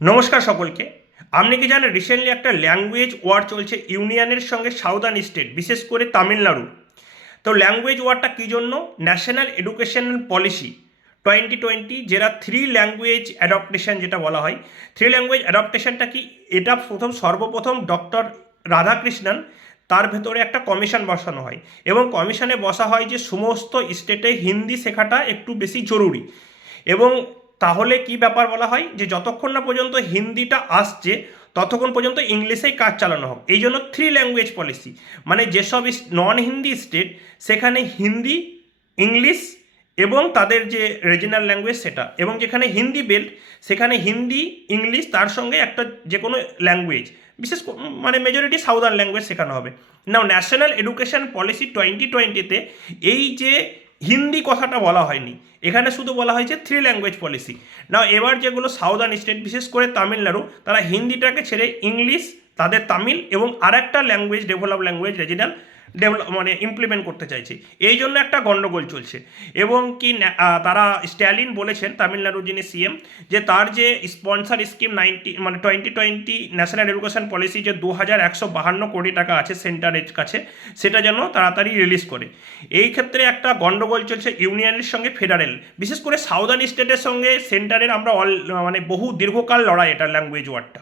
নমস্কার সকলকে। আপনি কি জানেন রিসেন্টলি একটা ল্যাঙ্গুয়েজ ওয়ার চলছে ইউনিয়নের সঙ্গে সাউদার্ন স্টেট, বিশেষ করে তামিলনাড়ু। তো ল্যাঙ্গুয়েজ ওয়ারটা কী জন্য? ন্যাশনাল এডুকেশনাল পলিসি 2020, যেটা থ্রি ল্যাঙ্গুয়েজ অ্যাডপ্টেশন যেটা বলা হয়। থ্রি ল্যাঙ্গুয়েজ অ্যাডপ্টেশনটা কি? এটা সর্বপ্রথম ডক্টর রাধাকৃষ্ণন, তার ভেতরে একটা কমিশন বসানো হয় এবং কমিশনে বসা হয় যে সমস্ত স্টেটে হিন্দি শেখাটা একটু বেশি জরুরি। এবং তাহলে কি ব্যাপার বলা হয় যে যতক্ষণ না পর্যন্ত হিন্দিটা আসছে ততক্ষণ পর্যন্ত ইংলিশেই কাজ চালানো হোক। এই জন্য থ্রি ল্যাঙ্গুয়েজ পলিসি, মানে যেসব নন হিন্দি স্টেট সেখানে হিন্দি, ইংলিশ এবং তাদের যে রিজনাল ল্যাঙ্গুয়েজ সেটা, এবং যেখানে হিন্দি বেল্ট সেখানে হিন্দি, ইংলিশ, তার সঙ্গে একটা যে কোনো ল্যাঙ্গুয়েজ, মানে মেজরিটি সাউদার্ন ল্যাঙ্গুয়েজ শেখানো হবে। নাও ন্যাশনাল এডুকেশন পলিসি 2020-তে এই যে হিন্দি কথাটা বলা হয়নি, এখানে শুধু বলা হয়েছে থ্রি ল্যাঙ্গুয়েজ পলিসি। নাও এবার যেগুলো সাউদার্ন স্টেট, বিশেষ করে তামিলনাড়ু, তারা হিন্দিটাকে ছেড়ে ইংলিশ, তাদের তামিল এবং আরেকটা ল্যাঙ্গুয়েজ, ডেভেলপ ল্যাঙ্গুয়েজ, রিজিনাল মানে ইমপ্লিমেন্ট করতে চাইছে। এই জন্য একটা গন্ডগোল চলছে। এবং কি তারা স্ট্যালিন বলেছেন, তামিলনাড়ুর যিনি সিএম, যে তার যে sponsor scheme 2020 national education policy, যে 2152 কোটি টাকা আছে সেন্টারের কাছে, সেটা যেন তাড়াতাড়ি রিলিজ করে। এই ক্ষেত্রে একটা গন্ডগোল চলছে ইউনিয়নের সঙ্গে ফেডারেল, বিশেষ করে সাউদার্ন স্টেটের সঙ্গে সেন্টারের। আমরা মানে বহু দীর্ঘকাল লড়াই এটা ল্যাঙ্গুয়েজ ওয়ারটা।